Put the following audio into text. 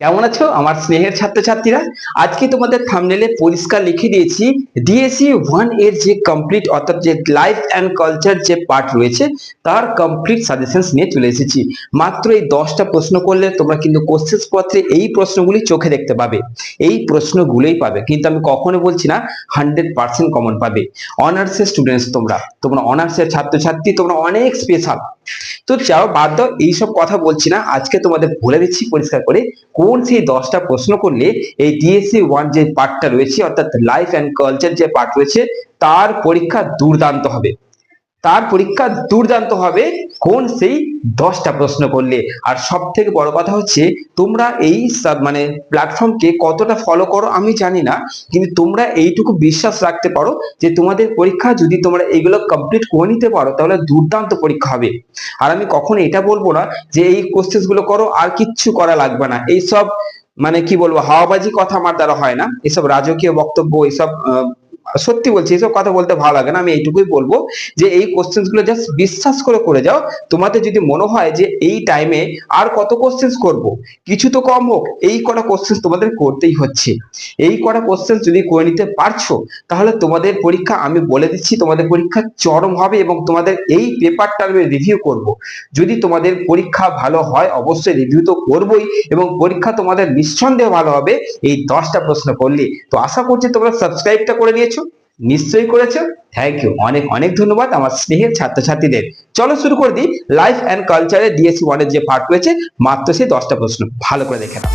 কেমন আছো আমার স্নেহের ছাত্রছাত্রীরা? আজকে তোমাদের থাম্বনেলে পরিষ্কার লিখে দিয়েছি ডিএসসি 1 এর যে কমপ্লিট অর্থাৎ যে লাইফ অ্যান্ড কালচার যে পার্ট রয়েছে তার কমপ্লিট সাজেশনস নিয়ে চলে এসেছি। মাত্র এই 10টা প্রশ্ন করলে তোমরা কিন্তু কোশ্চেন পত্রে এই প্রশ্নগুলি চোখে দেখতে পাবে, এই প্রশ্নগুলোই পাবে, কিন্তু আমি কখনো বলছি না 100% কমন পাবে। অনার্সের স্টুডেন্টস, তোমরা অনার্সের ছাত্রছাত্রী, তোমরা অনেক স্পেশাল। তো যাও বাদ দাও, এইসব কথা বলছি না, আজকে তোমাদের বলে দিচ্ছি পরিষ্কার করে কোন সেই 10টা প্রশ্ন করলে এই ডিএসসি 1 যে পার্টটা রয়েছে অর্থাৎ লাইফ অ্যান্ড কালচার যে পার্ট রয়েছে তার পরীক্ষা দুর্দান্ত হবে। তার পরীক্ষা দুর্দান্ত হবে কোন সেই 10টা প্রশ্ন করলে। আর সব থেকে বড় কথা হচ্ছে তোমরা এই মানে প্ল্যাটফর্মকে কতটা ফলো করো আমি জানি না, কিন্তু তোমরা এইটুকু বিশ্বাস রাখতে পারো যে তোমাদের পরীক্ষা যদি তোমরা এগুলো কমপ্লিট করে নিতে পারো তাহলে দুর্দান্ত পরীক্ষা হবে। আর আমি কখনো এটা বলবো না যে এই কোশ্চেন গুলো করো আর কিচ্ছু করা লাগবে না, এইসব মানে কি বলবো হাওয়াবাজি কথা আমার দ্বারা হয় না, এসব রাজকীয় বক্তব্য, এসব সত্যি বলছি এসব কথা বলতে ভালো লাগে না। আমি এইটুকুই বলবো যে এই কোশ্চেন গুলো জাস্ট বিশ্বাস করে যাও। তোমাদের যদি মনে হয় যে এই টাইমে আর কত কোশ্চেন করব, কিছু তো কম হোক, এই কটা কোশ্চেন তোমাদের করতেই হচ্ছে। এই কটা কোশ্চেন যদি করে নিতে পারছো তাহলে তোমাদের পরীক্ষা, আমি বলে দিচ্ছি তোমাদের পরীক্ষা চরম হবে এবং তোমাদের এই পেপারটা আমি রিভিউ করব। যদি তোমাদের পরীক্ষা ভালো হয় অবশ্যই রিভিউ তো করবই, এবং পরীক্ষা তোমাদের নিঃসন্দেহে ভালো হবে এই 10টা প্রশ্ন করলে। তো আশা করছি তোমরা সাবস্ক্রাইবটা করে নিয়েছো, নিশ্চয়ই করেছো। থ্যাংক ইউ, অনেক অনেক ধন্যবাদ আমার স্নেহের ছাত্রছাত্রীদের। চলো শুরু করে দিই লাইফ অ্যান্ড কালচারের ডিএসসি 1 এর যে পার্ট রয়েছে, মাত্র সেই 10টা প্রশ্ন ভালো করে দেখে নাও।